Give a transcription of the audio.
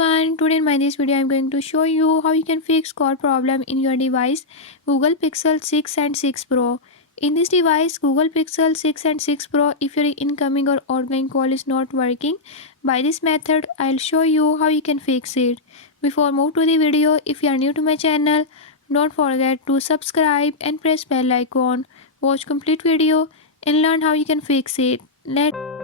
everyone, today in my this video I am going to show you how you can fix call problem in your device Google Pixel 6 and 6 Pro. In this device Google Pixel 6 and 6 Pro, if your incoming or outgoing call is not working, by this method I'll show you how you can fix it. Before move to the video, if you are new to my channel, don't forget to subscribe and press bell icon. Watch complete video and learn how you can fix it. Let's